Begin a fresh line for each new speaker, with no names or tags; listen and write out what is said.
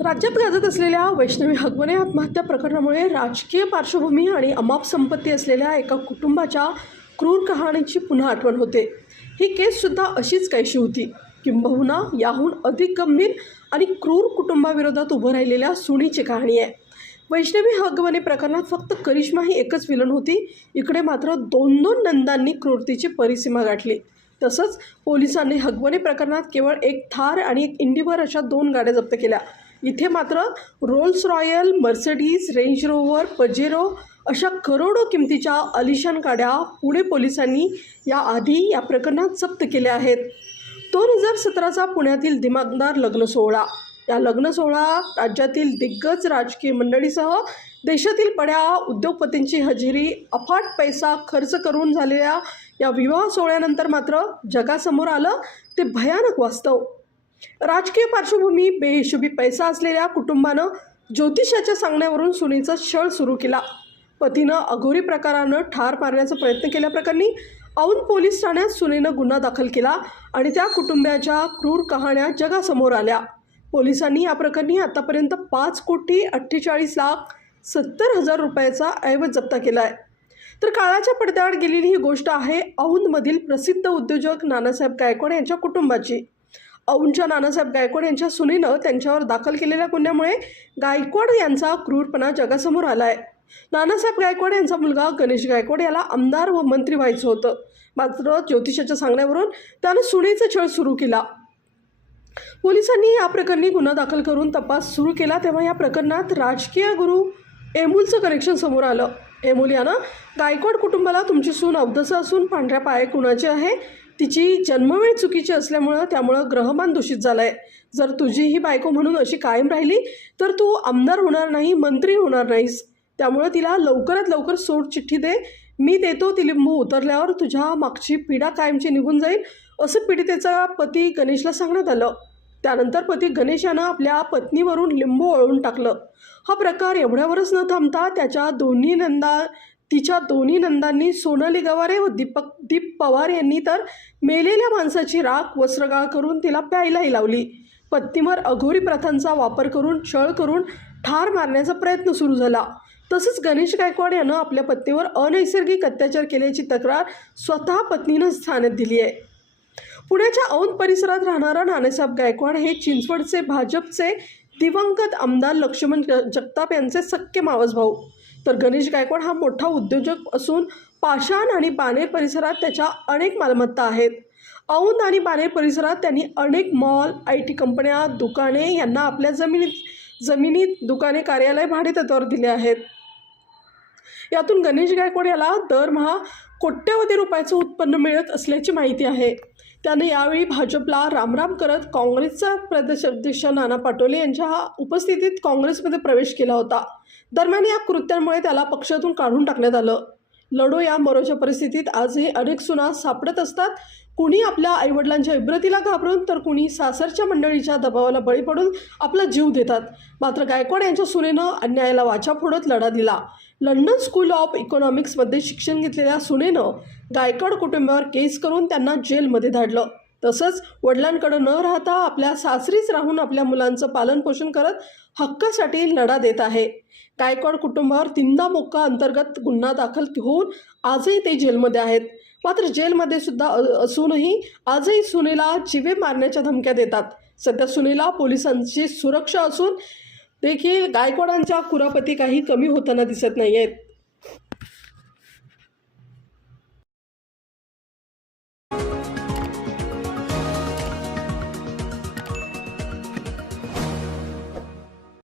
राज्यात गाजत असलेल्या वैष्णवी हगवणे आत्महत्या प्रकरणामुळे राजकीय पार्श्वभूमी आणि अमाप संपत्ती असलेल्या एका कुटुंबाच्या क्रूर कहाणीची पुन्हा आठवण होते. ही केससुद्धा अशीच काहीशी होती. किंबहुना याहून अधिक गंभीर आणि क्रूर कुटुंबाविरोधात उभं राहिलेल्या सुनीची कहाणी आहे. वैष्णवी हगवणे प्रकरणात फक्त करिश्मा ही एकच विलन होती. इकडे मात्र दोन दोन नंदांनी क्रूरतेची परिसीमा गाठली. तसंच पोलिसांनी हगवणे प्रकरणात केवळ एक थार आणि एक इंडिवर अशा दोन गाड्या जप्त केल्या. इथे मात्र Rolls Royce Mercedes Range Rover Pajero अशा करोडो किमतीच्या अलिशान गाड्या पुणे पोलिसांनी याआधी या प्रकरणात जप्त केल्या आहेत. दोन हजार सतराचा पुण्यातील दिमागदार लग्न सोहळा. या लग्न सोहळा राज्यातील दिग्गज राजकीय मंडळीसह देशातील बड्या उद्योगपतींची हजेरी अफाट पैसा खर्च करून झालेल्या या विवाह सोहळ्यानंतर मात्र जगासमोर आलं ते भयानक वास्तव. राजकीय पार्श्वभूमी बेहिशोबी पैसा असलेल्या कुटुंबानं ज्योतिषाच्या सांगण्यावरून सुनेचा छळ सुरू केला. पतीनं अघोरी प्रकारानं ठार मारण्याचा प्रयत्न केल्याप्रकरणी औंध पोलीस ठाण्यात सुनेनं गुन्हा दाखल केला आणि त्या कुटुंबाच्या क्रूर कहाण्या जगासमोर आल्या. पोलिसांनी या प्रकरणी आतापर्यंत पाच कोटी अठ्ठेचाळीस लाख सत्तर हजार रुपयाचा ऐवज जप्त केला आहे तर काळाच्या पडद्याआड गेलेली ही गोष्ट आहे औंधमधील प्रसिद्ध उद्योजक नानासाहेब गायकवाड यांच्या कुटुंबाची. औंच्या नानासाहेब गायकवाड यांच्या सुनेनं त्यांच्यावर दाखल केलेल्या गुन्ह्यामुळे गायकवाड यांचा क्रूरपणा जगासमोर आला आहे नानासाहेब गायकवाड यांचा मुलगा गणेश गायकवाड याला आमदार व मंत्री व्हायचं होतं. मात्र ज्योतिषाच्या सांगण्यावरून त्यानं सुनेचा छळ सुरू केला. पोलिसांनी या प्रकरणी गुन्हा दाखल करून तपास सुरू केला तेव्हा या प्रकरणात राजकीय गुरु एमुलचं कनेक्शन समोर आलं. एमुल यानं गायकवाड कुटुंबाला तुमची सून अवधसं असून पांढऱ्या पाय कुणाची आहे? तिची जन्मवेळ चुकीची असल्यामुळं त्यामुळं ग्रहमान दूषित झालं आहे जर तुझी ही बायको म्हणून अशी कायम राहिली तर तू आमदार होणार नाही मंत्री होणार नाहीस. त्यामुळं तिला लवकरात लवकर सोड चिठ्ठी दे. मी देतो ती लिंबू उतरल्यावर तुझ्या मागची पिढा कायमची निघून जाईल असं पीडितेचा पती गणेशला सांगण्यात आलं. त्यानंतर पती गणेश यानं आपल्या पत्नीवरून लिंबू ओळून टाकलं. हा प्रकार एवढ्यावरच न थांबता त्याच्या दोन्ही नंदा तिच्या दोन्ही नंदांनी सोनाली गवारे व दीपक दीप पवार यांनी तर मेलेल्या माणसाची राख वस्त्रगाळ करून तिला प्यायलाही लावली. पत्नीवर अघोरी प्रथांचा वापर करून छळ करून ठार मारण्याचा प्रयत्न सुरू झाला. तसंच गणेश गायकवाड यानं आपल्या पत्नीवर अनैसर्गिक अत्याचार केल्याची तक्रार स्वतः पत्नीनं ठाण्यात दिली आहे. पुण्याच्या औंध परिसरात राहणारा नाणेसाहेब गायकवाड हे चिंचवडचे भाजपचे दिवंगत आमदार लक्ष्मण जगताप यांचे सख्खे मावस भाऊ. तर गणेश गायकवाड हा मोठा उद्योजक असून पाषाण आणि बानेर परिसरात त्याच्या अनेक मालमत्ता आहेत. औंध आणि बानेर परिसरात त्यांनी अनेक मॉल आय टी कंपन्या दुकाने यांना आपल्या जमिनीत जमिनीत दुकाने कार्यालय भाडेतत्वावर दिले आहेत. यातून गणेश गायकवाड याला दरमहा कोट्यवधी रुपयाचं उत्पन्न मिळत असल्याची माहिती आहे. त्याने यावेळी भाजपला रामराम करत काँग्रेसचा प्रदेशाध्यक्ष नाना पाटोले यांच्या उपस्थितीत काँग्रेसमध्ये प्रवेश केला होता. दरम्यान या कृत्यांमुळे त्याला पक्षातून काढून टाकण्यात आलं. लढो या मरोच्या परिस्थितीत आजही अनेक सुना सापडत असतात. कुणी आपल्या आईवडिलांच्या इब्रतीला घाबरून तर कुणी सासरच्या मंडळीच्या दबावाला बळी पडून आपला जीव देतात. मात्र गायकवाड यांच्या सुनेनं अन्यायाला वाचा फोडत लढा दिला. लंडन स्कूल ऑफ इकॉनॉमिक्समध्ये शिक्षण घेतलेल्या सुनेनं गायकवाड कुटुंबावर केस करून त्यांना जेलमध्ये धाडलं. तसंच वडिलांकडं न राहता आपल्या सासरीच राहून आपल्या मुलांचं पालनपोषण करत हक्कासाठी लढा देत आहे. गायकवाड कुटुंबावर तिंदा मोक्का अंतर्गत गुन्हा दाखल होऊन आजही ते जेलमध्ये आहेत. मात्र जेलमध्ये सुद्धा अ- असूनही आजही सुनेला जिवे मारण्याच्या धमक्या देतात. सध्या सुनेला पोलिसांची सुरक्षा असून देखील गायकवाडांच्या कुरापती काही कमी होताना दिसत नाही आहेत